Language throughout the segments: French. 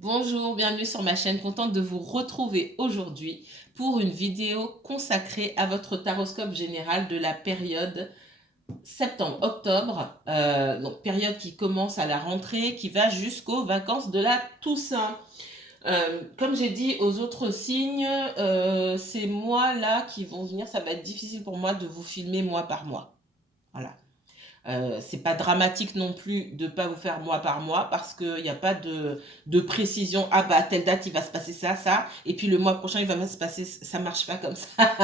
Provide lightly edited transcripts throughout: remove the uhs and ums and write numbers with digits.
Bonjour, bienvenue sur ma chaîne, contente de vous retrouver aujourd'hui pour une vidéo consacrée à votre taroscope général de la période septembre-octobre, donc période qui commence à la rentrée, qui va jusqu'aux vacances de la Toussaint. Comme j'ai dit aux autres signes, ces mois-là qui vont venir, ça va être difficile pour moi de vous filmer mois par mois. Voilà. C'est pas dramatique non plus de pas vous faire mois par mois parce qu'il n'y a pas de précision. Ah bah à telle date il va se passer ça, ça, et puis le mois prochain il va se passer, ça marche pas comme ça.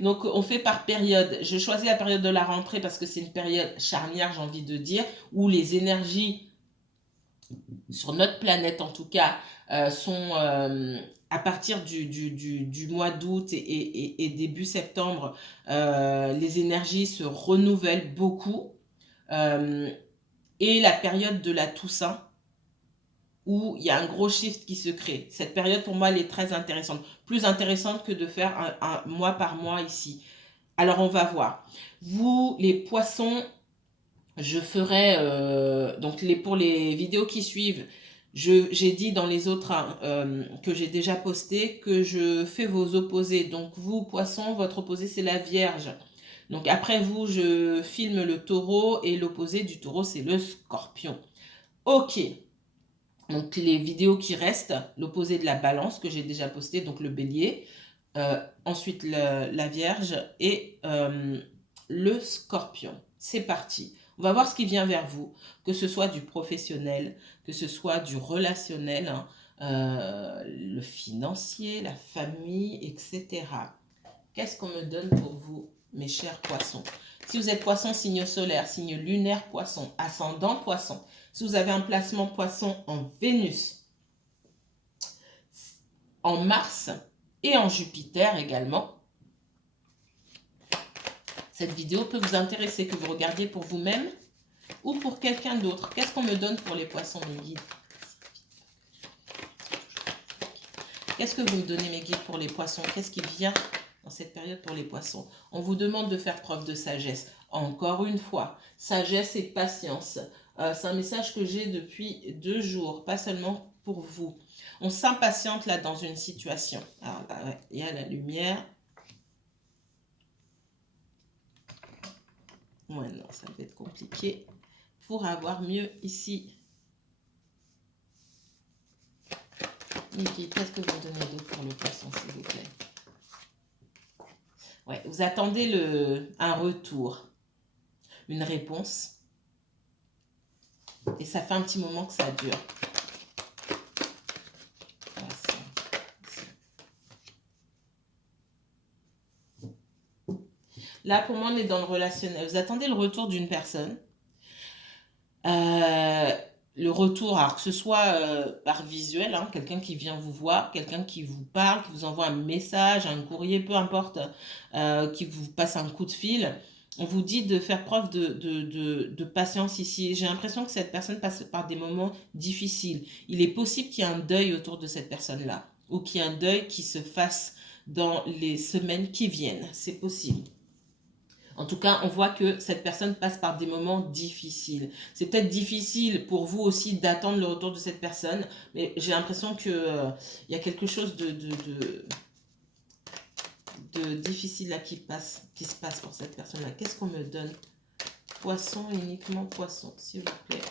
Donc on fait par période. Je choisis la période de la rentrée parce que c'est une période charnière, j'ai envie de dire, où les énergies sur notre planète en tout cas sont à partir du mois d'août et début septembre, les énergies se renouvellent beaucoup. Euh, et la période de la Toussaint, où il y a un gros shift qui se crée. Cette période, pour moi, elle est très intéressante. Plus intéressante que de faire un mois par mois ici. Alors, on va voir. Vous, les poissons, je ferai... donc, pour les vidéos qui suivent, j'ai dit dans les autres que j'ai déjà posté que je fais vos opposés. Donc, vous, poissons, votre opposé, c'est la Vierge. Donc, après vous, je filme le taureau et l'opposé du taureau, c'est le scorpion. Ok, donc les vidéos qui restent, l'opposé de la balance que j'ai déjà posté, donc le bélier, ensuite la vierge et le scorpion. C'est parti. On va voir ce qui vient vers vous, que ce soit du professionnel, que ce soit du relationnel, hein, le financier, la famille, etc. Qu'est-ce qu'on me donne pour vous, mes chers poissons? Si vous êtes poisson, signe solaire, signe lunaire, poisson, ascendant, poisson. Si vous avez un placement poisson en Vénus, en Mars et en Jupiter également, cette vidéo peut vous intéresser, que vous regardiez pour vous-même ou pour quelqu'un d'autre. Qu'est-ce qu'on me donne pour les poissons, mes guides? Qu'est-ce que vous me donnez, mes guides, pour les poissons? Qu'est-ce qui vient dans cette période pour les poissons? On vous demande de faire preuve de sagesse. Encore une fois, sagesse et patience. C'est un message que j'ai depuis 2 jours, pas seulement pour vous. On s'impatiente là dans une situation. Alors là, ouais, il y a la lumière. Ouais, non, ça va être compliqué pour avoir mieux ici. Niki, qu'est-ce que vous me donnez d'autre pour le poisson, s'il vous plaît? Ouais, vous attendez un retour, une réponse. Et ça fait un petit moment que ça dure. Là, pour moi, on est dans le relationnel. Vous attendez le retour d'une personne. Le retour, alors que ce soit par visuel, hein, quelqu'un qui vient vous voir, quelqu'un qui vous parle, qui vous envoie un message, un courrier, peu importe, qui vous passe un coup de fil. On vous dit de faire preuve de patience ici. J'ai l'impression que cette personne passe par des moments difficiles. Il est possible qu'il y ait un deuil autour de cette personne-là, ou qu'il y ait un deuil qui se fasse dans les semaines qui viennent. C'est possible. En tout cas, on voit que cette personne passe par des moments difficiles. C'est peut-être difficile pour vous aussi d'attendre le retour de cette personne, mais j'ai l'impression qu'il y a quelque chose de difficile là qui se passe pour cette personne-là. Qu'est-ce qu'on me donne? Poisson, uniquement poisson, s'il vous plaît.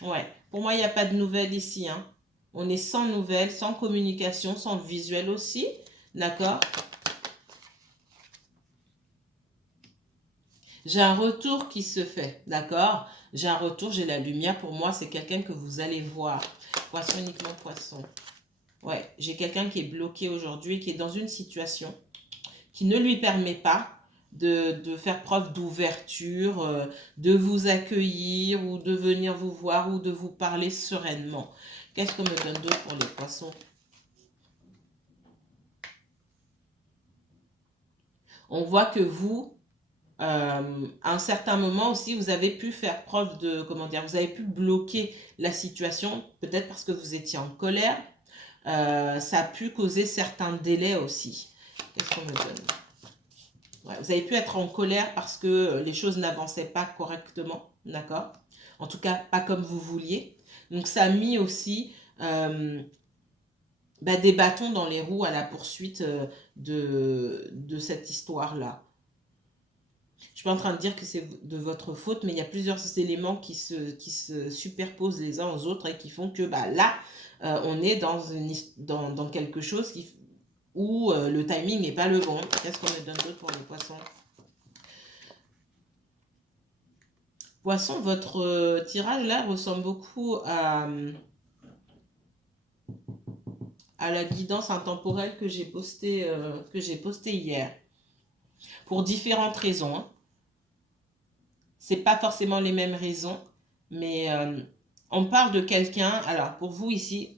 Ouais, pour moi, il n'y a pas de nouvelles ici, hein. On est sans nouvelles, sans communication, sans visuel aussi. D'accord? J'ai un retour qui se fait, d'accord? J'ai un retour, j'ai la lumière. Pour moi, c'est quelqu'un que vous allez voir. Poisson, uniquement poisson. Ouais, j'ai quelqu'un qui est bloqué aujourd'hui, qui est dans une situation qui ne lui permet pas de faire preuve d'ouverture, de vous accueillir ou de venir vous voir ou de vous parler sereinement. Qu'est-ce qu'on me donne d'autre pour les poissons? On voit que vous, à un certain moment aussi, vous avez pu faire preuve de, comment dire, vous avez pu bloquer la situation, peut-être parce que vous étiez en colère. Ça a pu causer certains délais aussi. Qu'est-ce qu'on me donne? Ouais, vous avez pu être en colère parce que les choses n'avançaient pas correctement, d'accord? En tout cas, pas comme vous vouliez. Donc, ça a mis aussi des bâtons dans les roues à la poursuite de cette histoire-là. Je ne suis pas en train de dire que c'est de votre faute, mais il y a plusieurs éléments qui se superposent les uns aux autres et qui font que là, on est dans quelque chose où le timing n'est pas le bon. Qu'est-ce qu'on me donne d'autre pour les poissons? Poisson, votre tirage là ressemble beaucoup à la guidance intemporelle que j'ai postée hier. Pour différentes raisons. Hein. C'est pas forcément les mêmes raisons, mais on parle de quelqu'un, alors pour vous ici,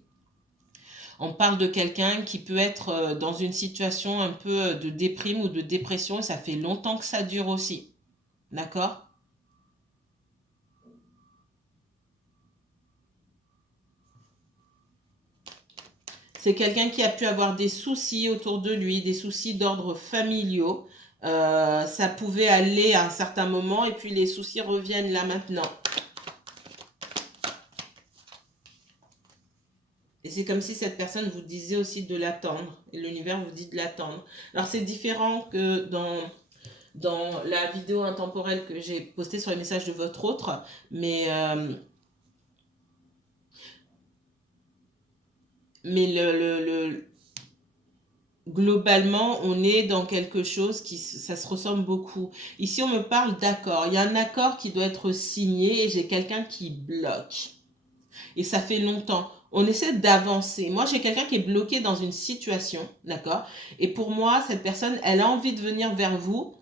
on parle de quelqu'un qui peut être dans une situation un peu de déprime ou de dépression et ça fait longtemps que ça dure aussi. D'accord? C'est quelqu'un qui a pu avoir des soucis autour de lui, des soucis d'ordre familiaux. Ça pouvait aller à un certain moment et puis les soucis reviennent là maintenant. Et c'est comme si cette personne vous disait aussi de l'attendre. Et l'univers vous dit de l'attendre. Alors c'est différent que dans la vidéo intemporelle que j'ai postée sur les messages de votre autre. Mais globalement, on est dans quelque chose ça se ressemble beaucoup. Ici, on me parle d'accord. Il y a un accord qui doit être signé et j'ai quelqu'un qui bloque. Et ça fait longtemps. On essaie d'avancer. Moi, j'ai quelqu'un qui est bloqué dans une situation, d'accord? Et pour moi, cette personne, elle a envie de venir vers vous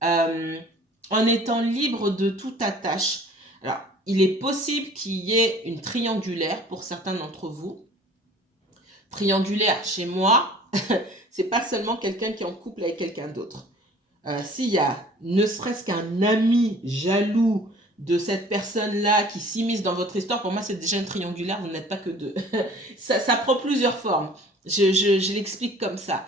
en étant libre de toute attache. Alors, il est possible qu'il y ait une triangulaire pour certains d'entre vous. Triangulaire, chez moi, c'est pas seulement quelqu'un qui est en couple avec quelqu'un d'autre. S'il y a ne serait-ce qu'un ami jaloux de cette personne-là qui s'immisce dans votre histoire, pour moi, c'est déjà une triangulaire, vous n'êtes pas que deux. ça prend plusieurs formes. Je l'explique comme ça.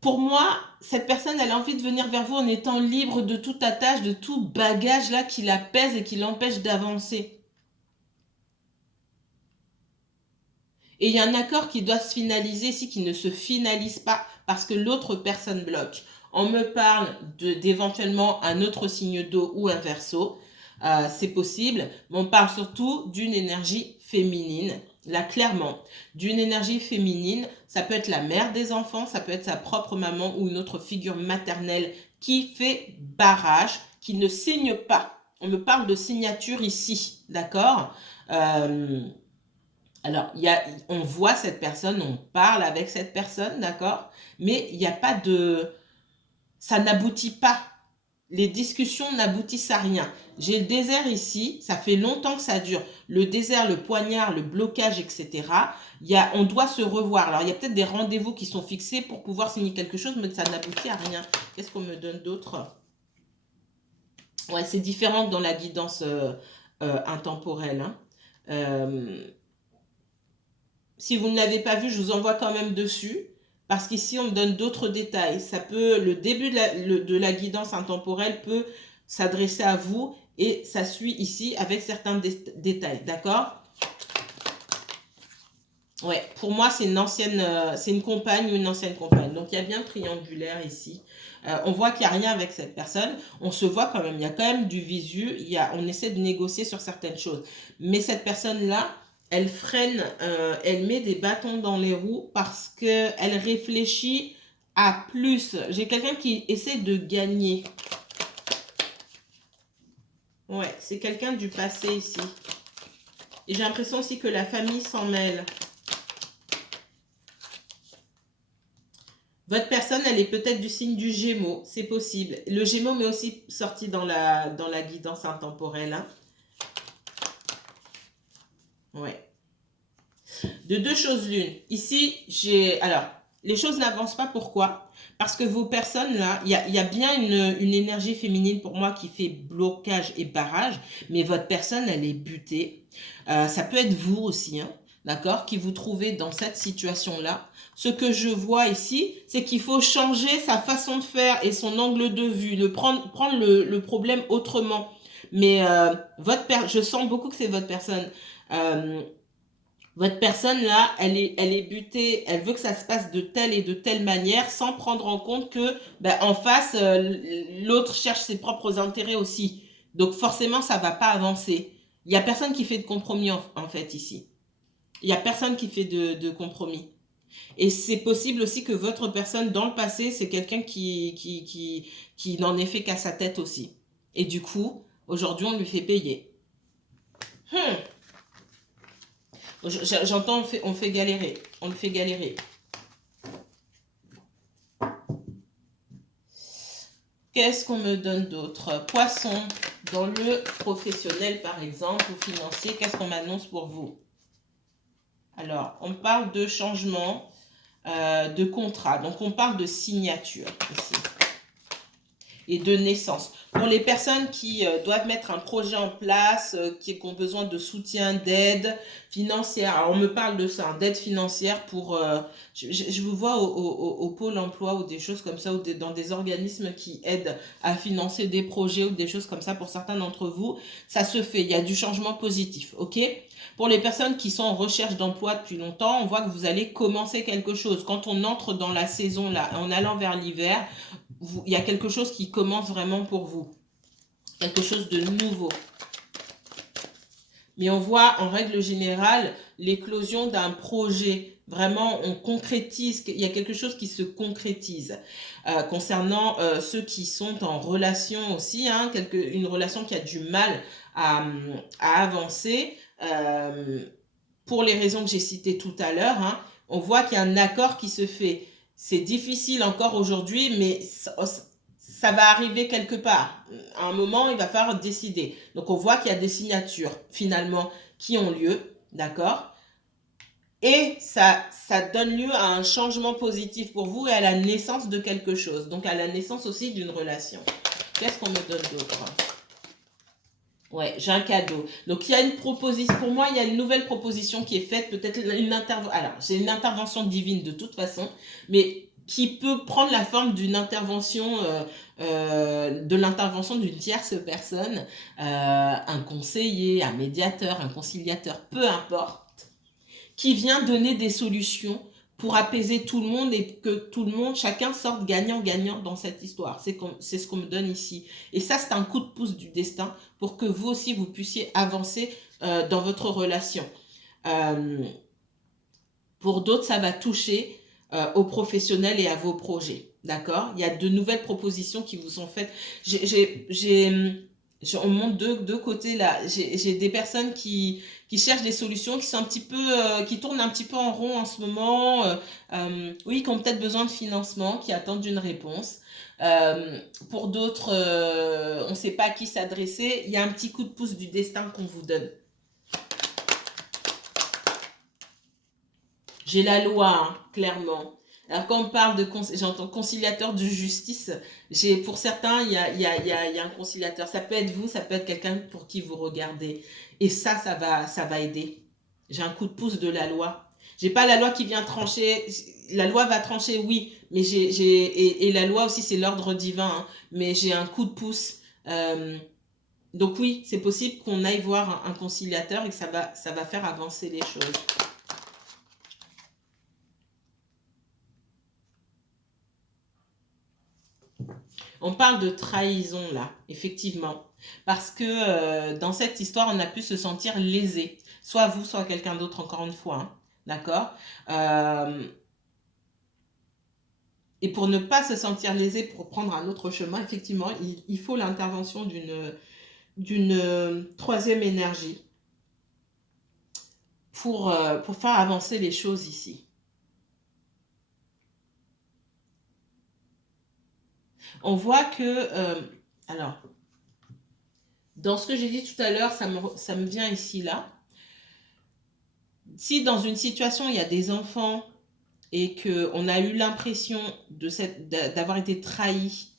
Pour moi, cette personne, elle a envie de venir vers vous en étant libre de toute attache, de tout bagage là qui la pèse et qui l'empêche d'avancer. Et il y a un accord qui doit se finaliser ici, qui ne se finalise pas parce que l'autre personne bloque. On me parle d'éventuellement un autre signe d'eau ou un verso. C'est possible, mais on parle surtout d'une énergie féminine. Là, clairement, d'une énergie féminine, ça peut être la mère des enfants, ça peut être sa propre maman ou une autre figure maternelle qui fait barrage, qui ne signe pas. On me parle de signature ici, d'accord alors, on voit cette personne, on parle avec cette personne, d'accord? Mais il n'y a pas de... Ça n'aboutit pas. Les discussions n'aboutissent à rien. J'ai le désert ici, ça fait longtemps que ça dure. Le désert, le poignard, le blocage, etc. On doit se revoir. Alors, il y a peut-être des rendez-vous qui sont fixés pour pouvoir signer quelque chose, mais ça n'aboutit à rien. Qu'est-ce qu'on me donne d'autre? Ouais, c'est différent dans la guidance intemporelle. Hein. Si vous ne l'avez pas vu, je vous envoie quand même dessus. Parce qu'ici, on me donne d'autres détails. Le début de la guidance intemporelle peut s'adresser à vous et ça suit ici avec certains détails. D'accord? Ouais, pour moi, c'est une compagne ou une ancienne compagne. Donc, il y a bien triangulaire ici. On voit qu'il n'y a rien avec cette personne. On se voit quand même. Il y a quand même du visu. On essaie de négocier sur certaines choses. Mais cette personne-là, elle freine, elle met des bâtons dans les roues parce qu'elle réfléchit à plus. J'ai quelqu'un qui essaie de gagner. Ouais, c'est quelqu'un du passé ici. Et j'ai l'impression aussi que la famille s'en mêle. Votre personne, elle est peut-être du signe du Gémeaux, c'est possible. Le Gémeaux m'est aussi sorti dans la guidance intemporelle. Hein. Ouais. De deux choses l'une. Ici, alors, les choses n'avancent pas. Pourquoi? Parce que vos personnes, là, il y a bien une énergie féminine pour moi qui fait blocage et barrage, mais votre personne, elle est butée. Ça peut être vous aussi, hein, d'accord, qui vous trouvez dans cette situation-là. Ce que je vois ici, c'est qu'il faut changer sa façon de faire et son angle de vue, prendre le problème autrement. Mais je sens beaucoup que c'est votre personne. Votre personne là, elle est butée, elle veut que ça se passe de telle et de telle manière sans prendre en compte que ben, en face, l'autre cherche ses propres intérêts aussi. Donc forcément, ça va pas avancer. Il y a personne qui fait de compromis en fait ici. Il y a personne qui fait de compromis. Et c'est possible aussi que votre personne dans le passé, c'est quelqu'un qui n'en est fait qu'à sa tête aussi. Et du coup, aujourd'hui, on lui fait payer. Hmm. J'entends, on fait galérer. On le fait galérer. Qu'est-ce qu'on me donne d'autre? Poisson, dans le professionnel par exemple, ou financier, qu'est-ce qu'on m'annonce pour vous? Alors, on parle de changement de contrat. Donc, on parle de signature ici et de naissance. Pour les personnes qui doivent mettre un projet en place, qui ont besoin de soutien, d'aide financière. Alors, on me parle de ça, d'aide financière pour... je vous vois au pôle emploi ou des choses comme ça, ou dans des organismes qui aident à financer des projets ou des choses comme ça pour certains d'entre vous. Ça se fait, il y a du changement positif, ok? Pour les personnes qui sont en recherche d'emploi depuis longtemps, on voit que vous allez commencer quelque chose. Quand on entre dans la saison, là, en allant vers l'hiver, il y a quelque chose qui commence vraiment pour vous. Quelque chose de nouveau. Mais on voit en règle générale l'éclosion d'un projet. Vraiment, on concrétise, il y a quelque chose qui se concrétise. Concernant ceux qui sont en relation aussi, hein, une relation qui a du mal à avancer, pour les raisons que j'ai citées tout à l'heure, hein, on voit qu'il y a un accord qui se fait. C'est difficile encore aujourd'hui, mais ça va arriver quelque part. À un moment, il va falloir décider. Donc, on voit qu'il y a des signatures, finalement, qui ont lieu, d'accord? Et ça donne lieu à un changement positif pour vous et à la naissance de quelque chose. Donc, à la naissance aussi d'une relation. Qu'est-ce qu'on me donne d'autre? Ouais, j'ai un cadeau. Donc, il y a une proposition. Pour moi, il y a une nouvelle proposition qui est faite. Peut-être une intervention. Alors, c'est une intervention divine de toute façon, mais qui peut prendre la forme d'une intervention, de l'intervention d'une tierce personne, un conseiller, un médiateur, un conciliateur, peu importe, qui vient donner des solutions pour apaiser tout le monde et que tout le monde, chacun sorte gagnant-gagnant dans cette histoire. C'est ce qu'on me donne ici. Et ça, c'est un coup de pouce du destin pour que vous aussi, vous puissiez avancer dans votre relation. Pour d'autres, ça va toucher aux professionnels et à vos projets. D'accord? Il y a de nouvelles propositions qui vous sont faites. On monte deux côtés là. J'ai des personnes qui cherchent des solutions, qui sont un petit peu, qui tournent un petit peu en rond en ce moment. Oui, qui ont peut-être besoin de financement, qui attendent une réponse. Pour d'autres, on ne sait pas à qui s'adresser. Il y a un petit coup de pouce du destin qu'on vous donne. J'ai la loi, hein, clairement. Alors quand on parle de, j'entends conciliateur de justice, pour certains, il y a un conciliateur. Ça peut être vous, ça peut être quelqu'un pour qui vous regardez. Et ça va aider. J'ai un coup de pouce de la loi. J'ai pas la loi qui vient trancher. La loi va trancher, oui, mais et la loi aussi, c'est l'ordre divin, hein, mais j'ai un coup de pouce. Donc oui, c'est possible qu'on aille voir un conciliateur et que ça va faire avancer les choses. On parle de trahison là, effectivement. Parce que dans cette histoire, on a pu se sentir lésé. Soit vous, soit quelqu'un d'autre, encore une fois. Hein, d'accord. Et pour ne pas se sentir lésé, pour prendre un autre chemin, effectivement, il faut l'intervention d'une troisième énergie pour faire avancer les choses ici. On voit que... alors, dans ce que j'ai dit tout à l'heure, ça me vient ici, là. Si dans une situation, il y a des enfants et qu'on a eu l'impression d'avoir été trahi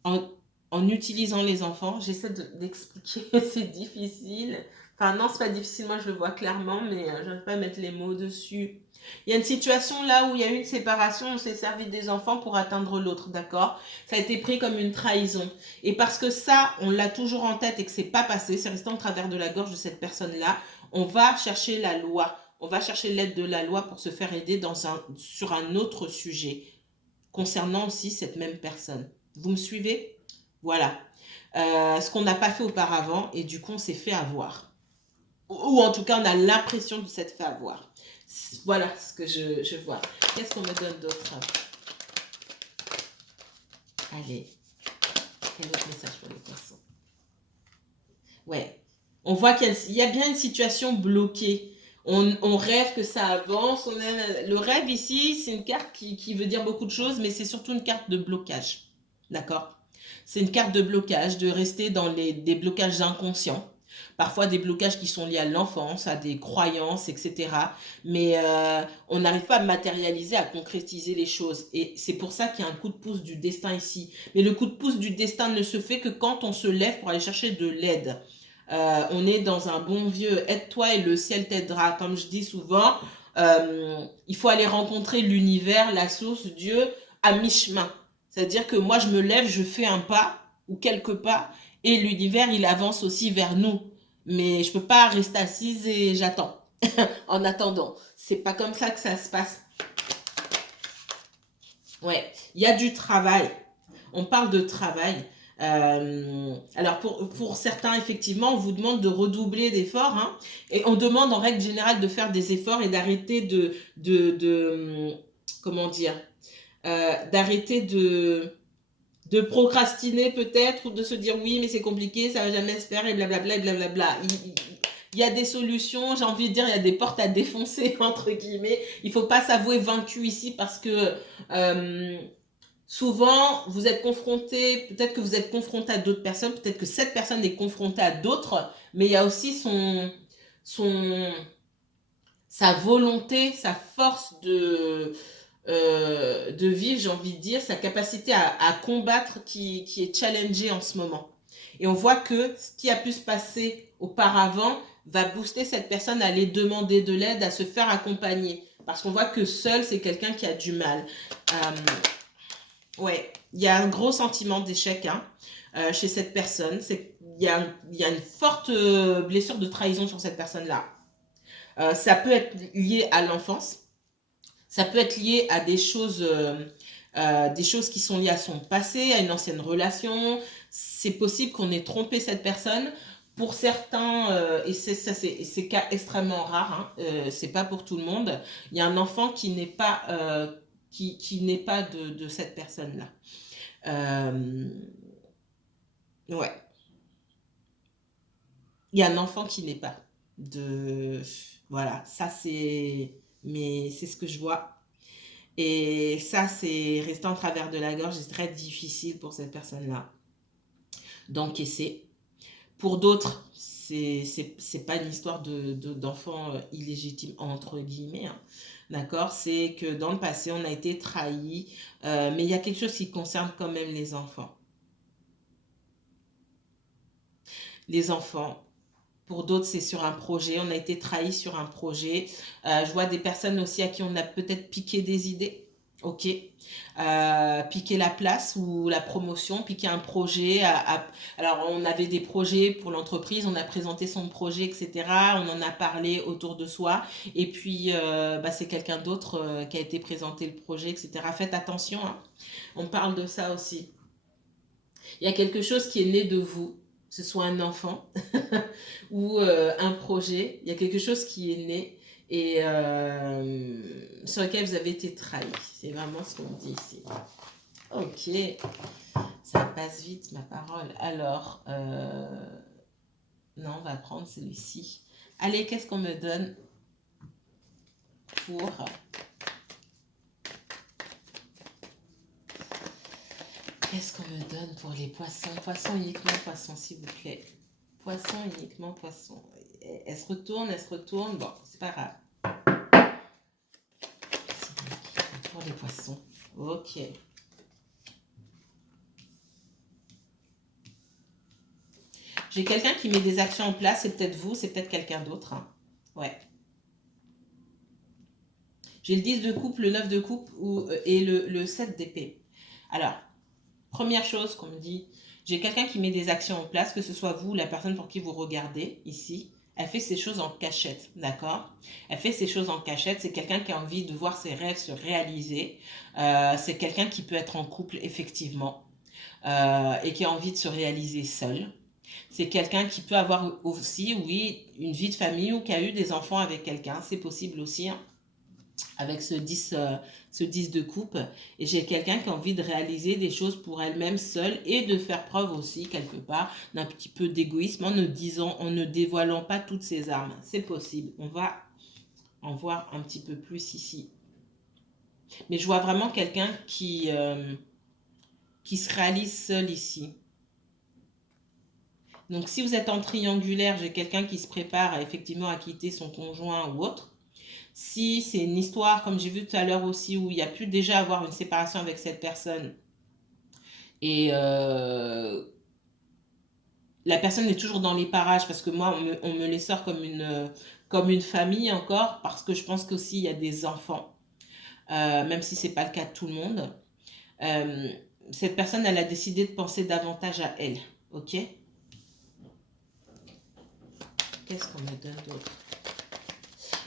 en utilisant les enfants, j'essaie d'expliquer, c'est difficile. Enfin non, c'est pas difficile, moi je le vois clairement, mais je n'arrive pas à mettre les mots dessus. Il y a une situation là où il y a eu une séparation, on s'est servi des enfants pour atteindre l'autre, d'accord? Ça a été pris comme une trahison. Et parce que ça, on l'a toujours en tête et que c'est pas passé, c'est resté en travers de la gorge de cette personne-là, on va chercher la loi. On va chercher l'aide de la loi pour se faire aider sur un autre sujet concernant aussi cette même personne. Vous me suivez? Voilà. Ce qu'on n'a pas fait auparavant et du coup on s'est fait avoir. Ou en tout cas on a l'impression de s'être fait avoir. Voilà ce que je vois. Qu'est-ce qu'on me donne d'autre? Allez, quel autre message pour les poissons? Ouais, on voit qu'il y a bien une situation bloquée. On rêve que ça avance. Le rêve ici, c'est une carte qui veut dire beaucoup de choses, mais c'est surtout une carte de blocage. D'accord? C'est une carte de blocage, de rester dans des blocages inconscients. Parfois des blocages qui sont liés à l'enfance, à des croyances, etc. Mais on n'arrive pas à matérialiser, à concrétiser les choses. Et c'est pour ça qu'il y a un coup de pouce du destin ici. Mais le coup de pouce du destin ne se fait que quand on se lève pour aller chercher de l'aide. On est dans un bon vieux aide-toi et le ciel t'aidera. Comme je dis souvent, il faut aller rencontrer l'univers, la source, Dieu, à mi-chemin. C'est-à-dire que moi, je me lève, je fais un pas ou quelques pas et l'univers, il avance aussi vers nous. Mais je peux pas rester assise et j'attends. En attendant, c'est pas comme ça que ça se passe. Ouais, il y a du travail. On parle de travail. Alors pour certains, effectivement, on vous demande de redoubler d'efforts, hein, et on demande en règle générale de faire des efforts et d'arrêter comment dire, d'arrêter de procrastiner peut-être ou de se dire oui mais c'est compliqué, ça va jamais se faire et blablabla et blablabla. Il y a des solutions, j'ai envie de dire, il y a des portes à défoncer entre guillemets. Il faut pas s'avouer vaincu ici parce que souvent, vous êtes confronté, peut-être que vous êtes confronté à d'autres personnes, peut-être que cette personne est confrontée à d'autres, mais il y a aussi sa volonté, sa force de vivre, j'ai envie de dire, sa capacité à combattre qui est challengée en ce moment. Et on voit que ce qui a pu se passer auparavant va booster cette personne à aller demander de l'aide, à se faire accompagner. Parce qu'on voit que seul, c'est quelqu'un qui a du mal. Ouais, il y a un gros sentiment d'échec, hein, chez cette personne. Il y a une forte blessure de trahison sur cette personne-là. Ça peut être lié à l'enfance. Ça peut être lié à des choses qui sont liées à son passé, à une ancienne relation. C'est possible qu'on ait trompé cette personne. Pour certains, et c'est cas extrêmement rare, hein, c'est pas pour tout le monde, il y a un enfant qui n'est pas, qui n'est pas de cette personne-là. Ouais. Il y a un enfant qui n'est pas de... Voilà, ça c'est... Mais c'est ce que je vois. Et ça, c'est resté en travers de la gorge. C'est très difficile pour cette personne-là d'encaisser. Pour d'autres, c'est pas une histoire d'enfant illégitime, entre guillemets. Hein. D'accord? C'est que dans le passé, on a été trahi. Mais il y a quelque chose qui concerne quand même les enfants. Les enfants, pour d'autres, c'est sur un projet. On a été trahi sur un projet. Je vois des personnes aussi à qui on a peut-être piqué des idées. Ok. Piquer la place ou la promotion, piquer un projet. Alors, on avait des projets pour l'entreprise, on a présenté son projet, etc. On en a parlé autour de soi. Et puis, c'est quelqu'un d'autre qui a été présenté le projet, etc. Faites attention, hein. On parle de ça aussi. Il y a quelque chose qui est né de vous, que ce soit un enfant ou un projet. Il y a quelque chose qui est né et sur lequel vous avez été trahi. C'est vraiment ce qu'on dit ici. Ok, ça passe vite ma parole. Alors, non, on va prendre celui-ci. Allez, qu'est-ce qu'on me donne pour... Qu'est-ce qu'on me donne pour les poissons? Poissons uniquement poissons, s'il vous plaît. Poissons uniquement poissons. Elle se retourne, elle se retourne. Bon, c'est pas grave. Pour les poissons. Ok. J'ai quelqu'un qui met des actions en place. C'est peut-être vous, c'est peut-être quelqu'un d'autre. Hein. Ouais. J'ai le 10 de coupe, le 9 de coupe et le 7 d'épée. Alors, première chose qu'on me dit, j'ai quelqu'un qui met des actions en place, que ce soit vous, la personne pour qui vous regardez ici, Elle fait ses choses en cachette, d'accord? Elle fait ses choses en cachette. C'est quelqu'un qui a envie de voir ses rêves se réaliser. C'est quelqu'un qui peut être en couple, effectivement, et qui a envie de se réaliser seul. C'est quelqu'un qui peut avoir aussi, oui, une vie de famille ou qui a eu des enfants avec quelqu'un. C'est possible aussi, hein, avec ce 10 de coupe. Et j'ai quelqu'un qui a envie de réaliser des choses pour elle-même seule et de faire preuve aussi, quelque part, d'un petit peu d'égoïsme en ne dévoilant pas toutes ses armes. C'est possible. On va en voir un petit peu plus ici. Mais je vois vraiment quelqu'un qui se réalise seul ici. Donc si vous êtes en triangulaire, j'ai quelqu'un qui se prépare effectivement à quitter son conjoint ou autre. Si c'est une histoire, comme j'ai vu tout à l'heure aussi, où il y a pu déjà avoir une séparation avec cette personne et la personne est toujours dans les parages, parce que moi, on me les sort comme une famille encore, parce que je pense qu'aussi il y a des enfants, même si ce n'est pas le cas de tout le monde. Euh, cette personne, elle a décidé de penser davantage à elle. Ok? Qu'est-ce qu'on me donne d'autre?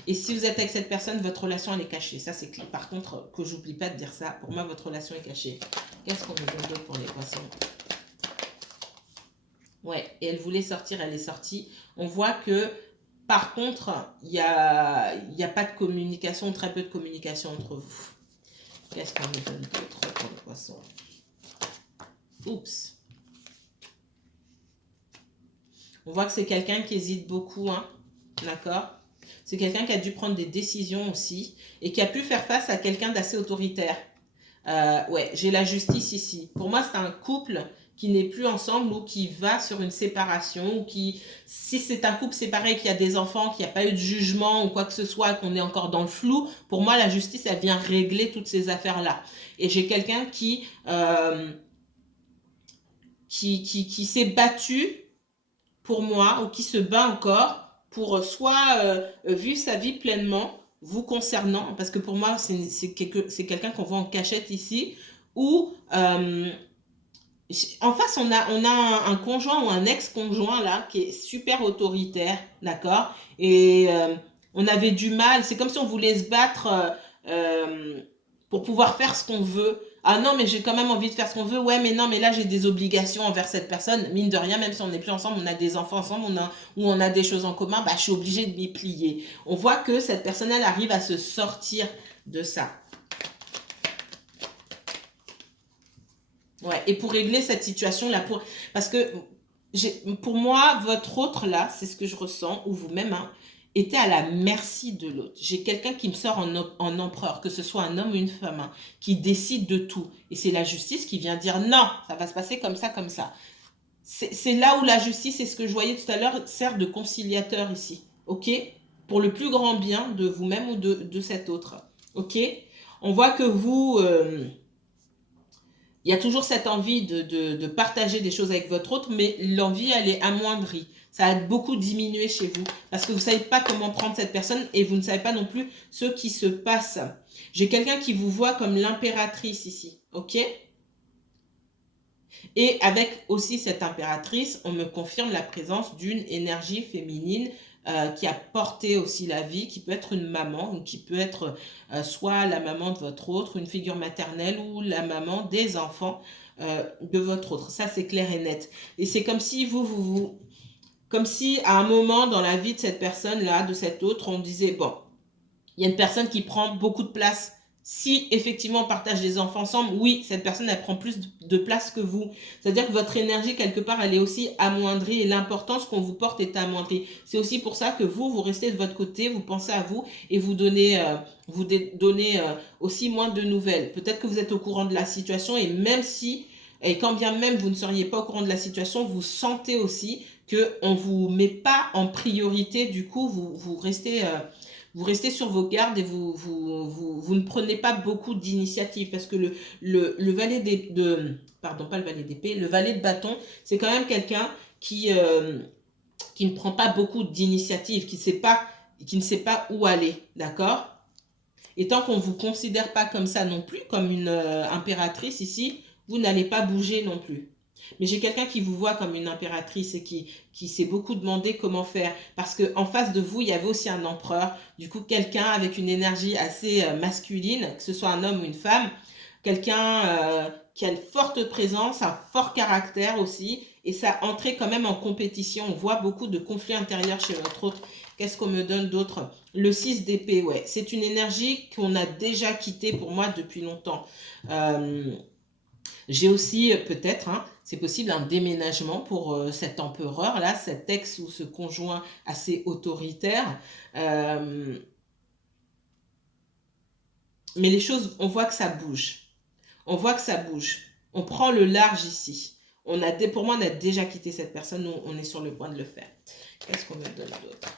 Et si vous êtes avec cette personne, votre relation, elle est cachée. Ça, c'est clair. Par contre, que j'oublie pas de dire ça, pour moi, votre relation est cachée. Qu'est-ce qu'on me donne d'autre pour les poissons? Ouais, et elle voulait sortir, elle est sortie. On voit que, par contre, il y a pas de communication, très peu de communication entre vous. Qu'est-ce qu'on me donne d'autre pour les poissons? Oups. On voit que c'est quelqu'un qui hésite beaucoup, hein. D'accord? C'est quelqu'un qui a dû prendre des décisions aussi et qui a pu faire face à quelqu'un d'assez autoritaire. Ouais, j'ai la justice ici. Pour moi, c'est un couple qui n'est plus ensemble ou qui va sur une séparation ou qui, si c'est un couple séparé, qui a des enfants, qui n'a pas eu de jugement ou quoi que ce soit, qu'on est encore dans le flou, pour moi, la justice, elle vient régler toutes ces affaires-là. Et j'ai quelqu'un qui s'est battu pour moi ou qui se bat encore pour soit vivre sa vie pleinement vous concernant, parce que pour moi c'est quelqu'un qu'on voit en cachette ici, ou en face on a un conjoint ou un ex-conjoint là qui est super autoritaire, d'accord, et on avait du mal, c'est comme si on voulait se battre pour pouvoir faire ce qu'on veut. Ah non, mais j'ai quand même envie de faire ce qu'on veut. Ouais, mais non, mais là, j'ai des obligations envers cette personne. Mine de rien, même si on n'est plus ensemble, on a des enfants ensemble, ou on a des choses en commun, bah, je suis obligée de m'y plier. On voit que cette personne, elle arrive à se sortir de ça. Ouais, et pour régler cette situation-là, parce que pour moi, votre autre là, c'est ce que je ressens, ou vous-même, hein, était à la merci de l'autre. J'ai quelqu'un qui me sort en empereur, que ce soit un homme ou une femme, hein, qui décide de tout. Et c'est la justice qui vient dire non, ça va se passer comme ça, comme ça. C'est là où la justice, et ce que je voyais tout à l'heure, sert de conciliateur ici. Ok? Pour le plus grand bien de vous-même ou de cet autre. Ok? On voit que vous... il y a toujours cette envie de partager des choses avec votre autre, mais l'envie, elle est amoindrie. Ça a beaucoup diminué chez vous parce que vous ne savez pas comment prendre cette personne et vous ne savez pas non plus ce qui se passe. J'ai quelqu'un qui vous voit comme l'impératrice ici, ok? Et avec aussi cette impératrice, on me confirme la présence d'une énergie féminine qui a porté aussi la vie, qui peut être une maman, ou qui peut être soit la maman de votre autre, une figure maternelle, ou la maman des enfants de votre autre. Ça, c'est clair et net. Et c'est comme si comme si à un moment dans la vie de cette personne-là, de cette autre, on disait, bon, il y a une personne qui prend beaucoup de place. Si effectivement on partage des enfants ensemble, oui, cette personne, elle prend plus de place que vous. C'est-à-dire que votre énergie, quelque part, elle est aussi amoindrie et l'importance qu'on vous porte est amoindrie. C'est aussi pour ça que vous restez de votre côté, vous pensez à vous et vous donnez aussi moins de nouvelles. Peut-être que vous êtes au courant de la situation et même si, et quand bien même vous ne seriez pas au courant de la situation, vous sentez aussi qu'on ne vous met pas en priorité. Du coup, vous restez sur vos gardes et vous ne prenez pas beaucoup d'initiatives parce que le valet pardon, pas le valet d'épée, le valet de bâton, c'est quand même quelqu'un qui ne prend pas beaucoup d'initiatives, qui ne sait pas où aller, d'accord? Et tant qu'on ne vous considère pas comme ça non plus, comme une impératrice ici, vous n'allez pas bouger non plus. Mais j'ai quelqu'un qui vous voit comme une impératrice et qui s'est beaucoup demandé comment faire. Parce qu'en face de vous, il y avait aussi un empereur. Du coup, quelqu'un avec une énergie assez masculine, que ce soit un homme ou une femme. Quelqu'un qui a une forte présence, un fort caractère aussi. Et ça entrait quand même en compétition. On voit beaucoup de conflits intérieurs chez votre autre. Qu'est-ce qu'on me donne d'autre? Le 6 d'épée, ouais. C'est une énergie qu'on a déjà quittée pour moi depuis longtemps. J'ai aussi peut-être, hein, c'est possible, un déménagement pour cet empereur-là, cet ex ou ce conjoint assez autoritaire. Euh, mais les choses, on voit que ça bouge. On voit que ça bouge. On prend le large ici. Pour moi, on a déjà quitté cette personne. Nous, on est sur le point de le faire. Qu'est-ce qu'on me donne d'autre?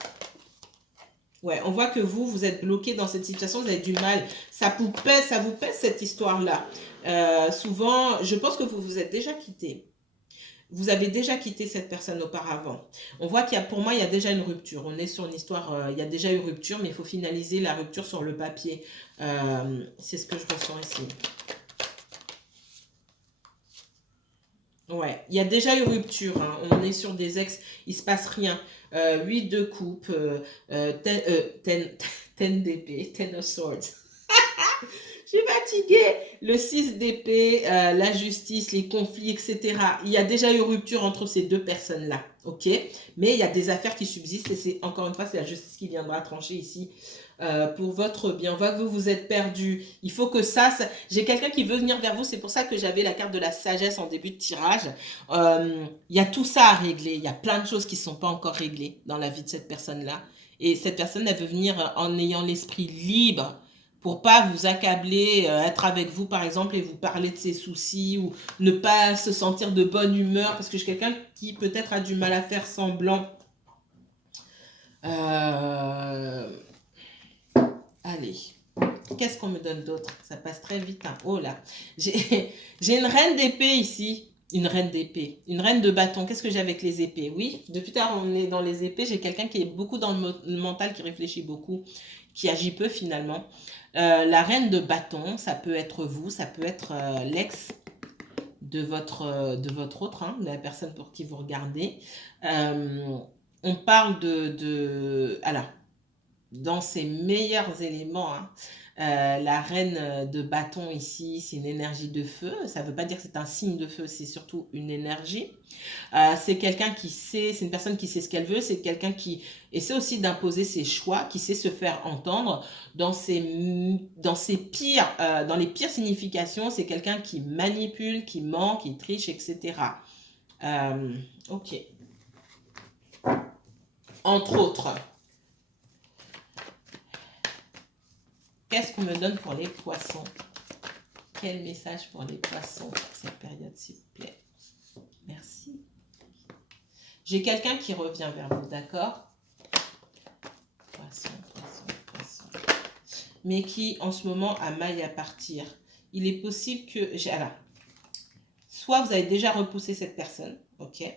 Ouais, on voit que vous êtes bloqué dans cette situation, vous avez du mal. Ça vous pèse cette histoire-là. Souvent, je pense que vous vous êtes déjà quitté. Vous avez déjà quitté cette personne auparavant. On voit pour moi, il y a déjà une rupture. On est sur une histoire, il y a déjà eu rupture, mais il faut finaliser la rupture sur le papier. C'est ce que je ressens ici. Ouais, il y a déjà eu rupture, hein. On est sur des ex, il se passe rien. 8 de coupe, 10 d'épée, 10 of swords. Je suis fatiguée. Le 6 d'épée, la justice, les conflits, etc. Il y a déjà eu rupture entre ces deux personnes-là, ok? Mais il y a des affaires qui subsistent et c'est encore une fois, c'est la justice qui viendra trancher ici pour votre bien. On voit que vous êtes perdu. Il faut que j'ai quelqu'un qui veut venir vers vous. C'est pour ça que j'avais la carte de la sagesse en début de tirage. Il y a tout ça à régler. Il y a plein de choses qui ne sont pas encore réglées dans la vie de cette personne-là. Et cette personne, elle veut venir en ayant l'esprit libre pour pas vous accabler, être avec vous par exemple et vous parler de ses soucis ou ne pas se sentir de bonne humeur parce que je suis quelqu'un qui peut-être a du mal à faire semblant. Allez, qu'est-ce qu'on me donne d'autre? Ça passe très vite, hein. Oh là, j'ai une reine d'épée ici. Une reine d'épée, une reine de bâton. Qu'est-ce que j'ai avec les épées? Oui, depuis tard on est dans les épées. J'ai quelqu'un qui est beaucoup dans le mental, qui réfléchit beaucoup, qui agit peu finalement. La reine de bâton, ça peut être vous, ça peut être l'ex de votre autre, hein, de la personne pour qui vous regardez. On parle alors, dans ses meilleurs éléments, hein, la reine de bâton ici, c'est une énergie de feu. Ça ne veut pas dire que c'est un signe de feu, c'est surtout une énergie. C'est quelqu'un qui sait, c'est une personne qui sait ce qu'elle veut, c'est quelqu'un qui essaie aussi d'imposer ses choix, qui sait se faire entendre dans dans les pires significations. C'est quelqu'un qui manipule, qui ment, qui triche, etc. Ok. Entre autres. Qu'est-ce qu'on me donne pour les poissons? Quel message pour les poissons pour cette période, s'il vous plaît? Merci. J'ai quelqu'un qui revient vers vous, d'accord? Poisson, poisson, poisson. Mais qui, en ce moment, a maille à partir. Il est possible que... Alors, soit vous avez déjà repoussé cette personne, ok?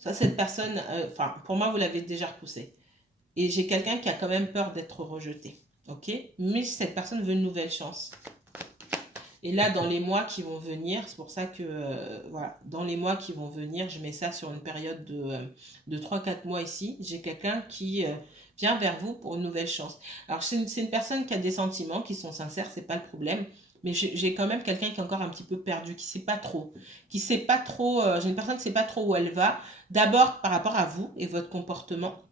Soit cette personne... pour moi, vous l'avez déjà repoussée. Et j'ai quelqu'un qui a quand même peur d'être rejeté, ok? Mais cette personne veut une nouvelle chance. Et là, dans les mois qui vont venir, c'est pour ça que, voilà, dans les mois qui vont venir, je mets ça sur une période de 3-4 mois ici. J'ai quelqu'un qui vient vers vous pour une nouvelle chance. Alors, c'est une personne qui a des sentiments, qui sont sincères, c'est pas le problème. Mais j'ai quand même quelqu'un qui est encore un petit peu perdu, qui sait pas trop. J'ai une personne qui sait pas trop où elle va. D'abord, par rapport à vous et votre comportement.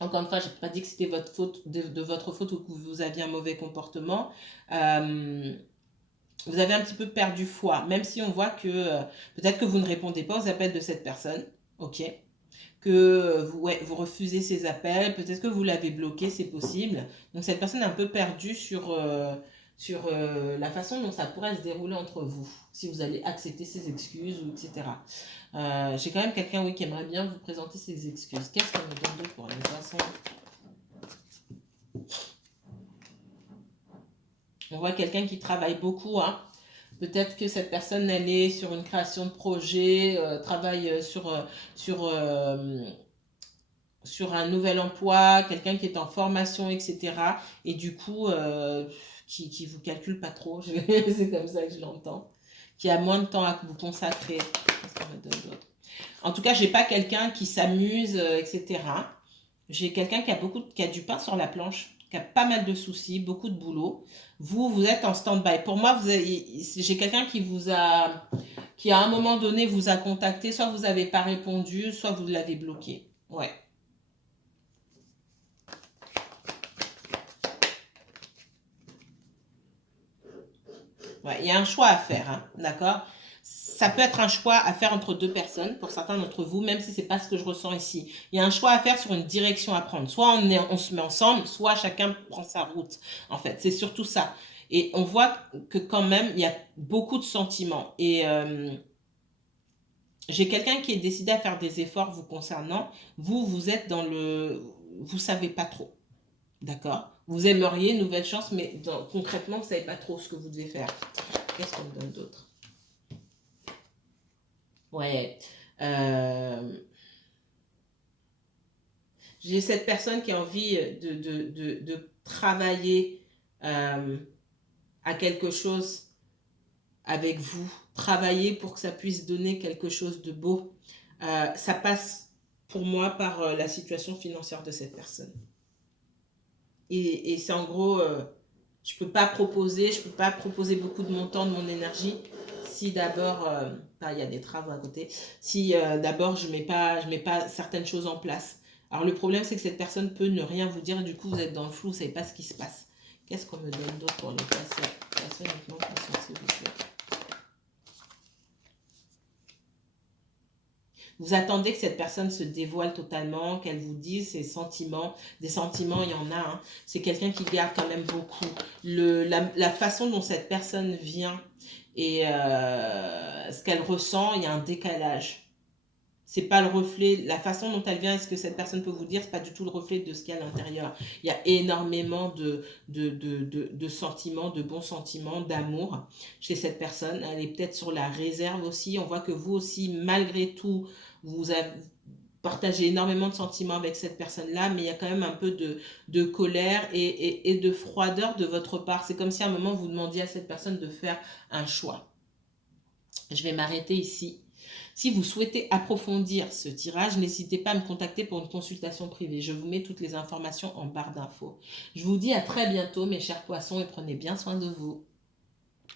Encore une fois, je n'ai pas dit que c'était votre faute, de votre faute ou que vous aviez un mauvais comportement. Vous avez un petit peu perdu foi, même si on voit que peut-être que vous ne répondez pas aux appels de cette personne, ok? Que vous refusez ses appels, peut-être que vous l'avez bloqué, c'est possible. Donc cette personne est un peu perdue sur la façon dont ça pourrait se dérouler entre vous, si vous allez accepter ses excuses, ou etc. J'ai quand même quelqu'un, oui, qui aimerait bien vous présenter ses excuses. Qu'est-ce qu'on me donne d'autre pour les poissons? On voit quelqu'un qui travaille beaucoup, hein. Peut-être que cette personne, elle est sur une création de projet, travaille sur sur un nouvel emploi, quelqu'un qui est en formation, etc. Et du coup, qui vous calcule pas trop, c'est comme ça que je l'entends, qui a moins de temps à vous consacrer. Qu'est-ce qu'on me donne d'autre? En tout cas, j'ai pas quelqu'un qui s'amuse, etc. J'ai quelqu'un qui a du pain sur la planche, qui a pas mal de soucis, beaucoup de boulot. Vous êtes en stand-by. Pour moi, j'ai quelqu'un qui à un moment donné vous a contacté, soit vous n'avez pas répondu, soit vous l'avez bloqué. Ouais. Ouais, il y a un choix à faire, hein, d'accord? Ça peut être un choix à faire entre deux personnes, pour certains d'entre vous, même si c'est pas ce que je ressens ici. Il y a un choix à faire sur une direction à prendre. Soit on se met ensemble, soit chacun prend sa route. En fait, c'est surtout ça. Et on voit que quand même, il y a beaucoup de sentiments. Et j'ai quelqu'un qui est décidé à faire des efforts vous concernant. Vous êtes dans le... Vous savez pas trop. D'accord? Vous aimeriez une nouvelle chance, mais concrètement, vous savez pas trop ce que vous devez faire. Qu'est-ce qu'on me donne d'autre? Ouais. J'ai cette personne qui a envie de travailler à quelque chose avec vous, travailler pour que ça puisse donner quelque chose de beau. Ça passe pour moi par la situation financière de cette personne. Et c'est en gros, je peux pas proposer beaucoup de mon temps, de mon énergie, si d'abord, il y a des travaux à côté, si d'abord je mets pas certaines choses en place. Alors le problème, c'est que cette personne peut ne rien vous dire, du coup vous êtes dans le flou, vous savez pas ce qui se passe. Qu'est-ce qu'on me donne d'autre pour les patients? Patients uniquement conscients, s'il vous plaît. Vous attendez que cette personne se dévoile totalement, qu'elle vous dise ses sentiments. Des sentiments, il y en a. Hein. C'est quelqu'un qui garde quand même beaucoup. La façon dont cette personne vient et ce qu'elle ressent, il y a un décalage. C'est pas le reflet, la façon dont elle vient et ce que cette personne peut vous dire, c'est pas du tout le reflet de ce qu'il y a à l'intérieur. Il y a énormément de sentiments, de bons sentiments, d'amour chez cette personne. Elle est peut-être sur la réserve aussi. On voit que vous aussi, malgré tout, vous avez partagé énormément de sentiments avec cette personne-là, mais il y a quand même un peu de colère et de froideur de votre part. C'est comme si à un moment, vous demandiez à cette personne de faire un choix. Je vais m'arrêter ici. Si vous souhaitez approfondir ce tirage, n'hésitez pas à me contacter pour une consultation privée. Je vous mets toutes les informations en barre d'infos. Je vous dis à très bientôt, mes chers poissons, et prenez bien soin de vous.